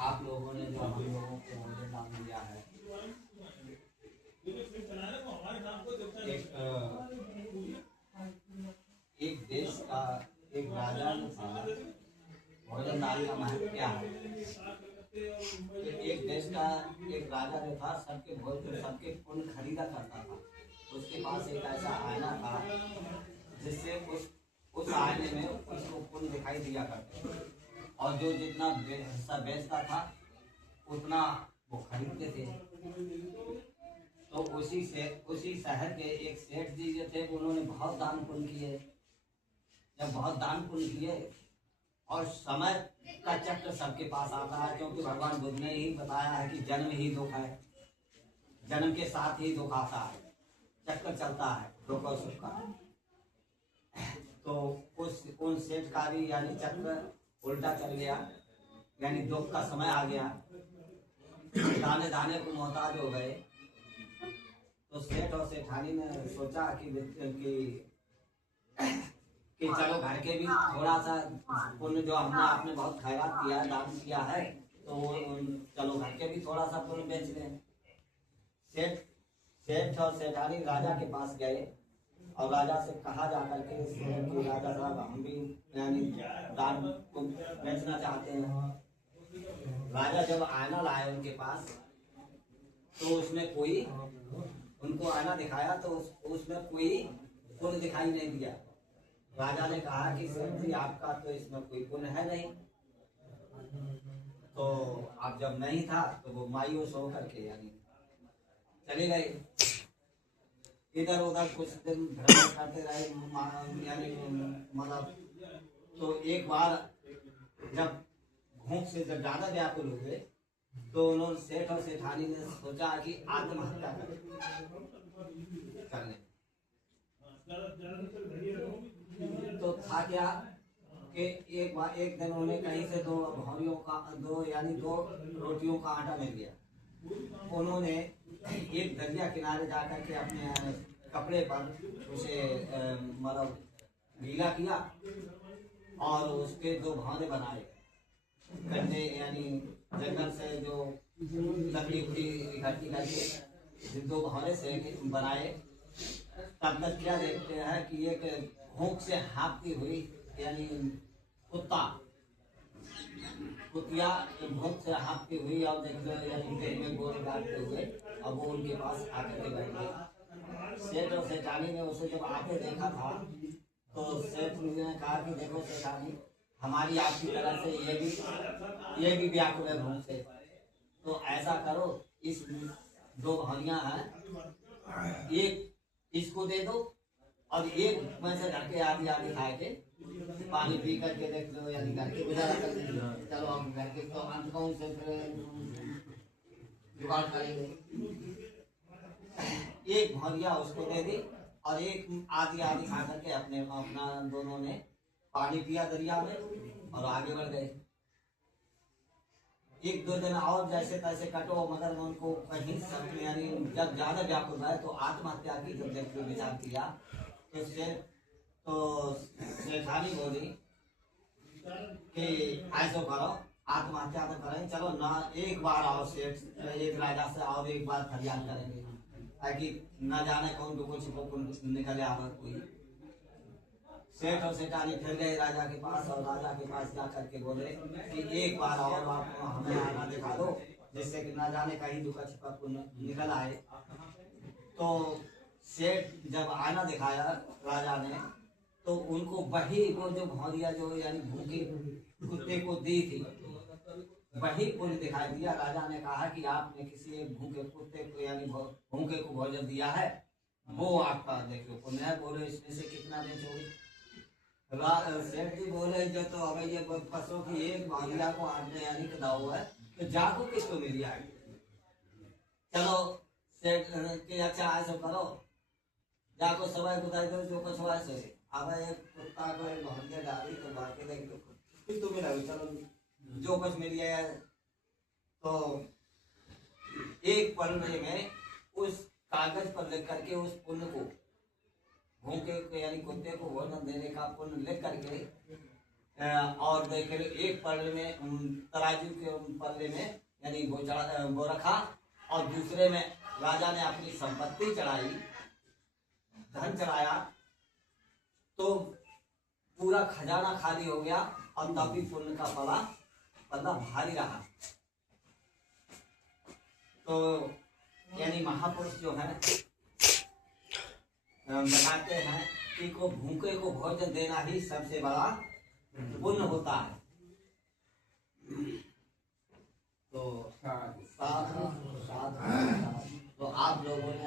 आप लोगों ने जो हम लोगों को भोजन दान दिया है, एक देश का एक राजा था। भोजन दान का महत्व क्या है? एक देश का एक राजा जो था, सबके भोजन सबके पुण्य खरीदा करता था। उसके पास एक ऐसा आईना था जिससे उस आईने में उसको पुण्य दिखाई दिया करते थे, और जो जितना हिस्सा बेचता था उतना वो खरीदते थे। तो उसी शहर के एक सेठ जी जो थे, उन्होंने बहुत दान पुण्य किए। जब बहुत दान पुण्य किए और समय का चक्र सबके पास आता है, क्योंकि भगवान बुद्ध ने ही बताया है कि जन्म ही दुख है, जन्म के साथ ही दुख आता है, चक्र चलता है दुख और सुख का। तो उन सेठ का भी यानी चक्र उल्टा चल गया, यानी दुख का समय आ गया, दाने दाने को मोहताज हो गए। तो सेठ और सेठानी ने सोचा कि चलो घर के भी थोड़ा सा पुण्य, जो हमने आपने बहुत खैरात किया है, दान किया है, तो चलो घर के भी थोड़ा सा पुण्य बेच लें। सेठ और सेठानी राजा के पास गए और राजा से कहा जाकर के कि राजा साहब, हम भी यानी दान को बेचना चाहते हैं। राजा जब आईना लाए उनके पास, तो उसमें कोई, उनको आईना दिखाया तो उसमें कोई पुण्य दिखाई नहीं दिया। राजा ने कहा कि सेठ जी, आपका तो इसमें कोई पुण्य है नहीं। तो अब जब नहीं था तो वो मायूस होकर के यानी चले गए। इधर उधर कुछ दिन भ्रमण करते रहे, यानी मतलब। तो एक बार जब भूख से जब ज्यादा व्याकुल हुए, तो उन्होंने सेठ और सेठानी ने सोचा कि आत्महत्या करने। तो था क्या कि एक दिन उन्हें कहीं से दो रोटियों का आटा मिल गया। उन्होंने एक दरिया किनारे जाकर के अपने कपड़े पर उसे मतलब गीला किया और उसके दो भाने बनाए। गन्ने यानी जंगल से जो लकड़ी इकट्ठी करके दो भाने से बनाए। तब तक क्या देखते हैं कि एक भूख से हाँफती हुई यानी कुतिया भूख से हाँफती हुई और यानी पेट में गोल डालते हुए अब वो उनके पास आकर के बैठ गई। सेठ और सेठानी ने उसे जब आते देखा था, तो सेठ ने कहा कि देखो सेठानी, हमारी आपकी तरह से ये भी व्याकुल है भूख से, तो ऐसा करो, इस दो भानियां हैं, एक इसको दे दो और एक में से घर के आधी आधी खाए के पानी पी करके देख लो, यानी घर के गुजारा कर लीजिए। चलो हम घर के तो अंत कौन से जुगाड़ करेंगे। एक भौरिया उसको दे दी और एक आधी आधी खा करके अपना दोनों ने पानी पिया दरिया में और आगे बढ़ गए। एक दो दिन और जैसे तैसे कटो, मगर उनको कहीं सब यानी जब ज्यादा व्याकुल है तो आत्महत्या की जब देखते विचार किया, तो सेठानी बोली कि ऐसा करो, आत्महत्या तो करें, चलो ना एक बार और सेठ एक राजा से और एक बार फरियाद करेंगे, ताकि न जाने कौन को कुछ निकले आवे कोई। सेठ और सेठानी फिर गए राजा के पास और राजा के पास जाकर के बोले कि एक बार और आप हमें आना दिखा दो, जिससे कि न जाने कहीं दुखा छिपा निकल आए। तो सेठ जब आना दिखाया राजा ने, तो उनको वही वो जो भौरिया जो यानी भूखे कुत्ते को दी थी, वही पुण्य दिखाई दिया। राजा ने कहा कि आपने किसी एक भूखे कुत्ते को यानी भूखे को भोजन दिया है, वो आपका देखो पुण्य है। बोले इसमें से कितना बेचोगे? सेठ जी बोले जो तो अगर ये पशु की एक भागिया को आटने यानी दाव है, तो जाको किसको मिल जाएगी। चलो सेठ के अच्छा ऐसा करो, जाको सवाई बताई दो जो कुछ हुआ से। अब एक कुत्ता को एक भागिया डाली तो बाकी देख लो कुछ तो मिला, चलो जो कुछ मिल गया। तो एक पन्ने में उस कागज पर लिख करके उस पुण्य को भूखे यानी कुत्ते को भोजन देने का पुण्य लिख करके और देखे एक पल्ले में तराजू के पल्ले में यानी वो रखा, और दूसरे में राजा ने अपनी संपत्ति चढ़ाई, धन चढ़ाया, तो पूरा खजाना खाली हो गया और तब भी पुण्य का पल्ला भारी रहा। तो यानी महापुरुष जो है बताते हैं कि को भूखे को भोजन देना ही सबसे बड़ा पुण्य होता है। तो साधु साधु तो आप लोगों ने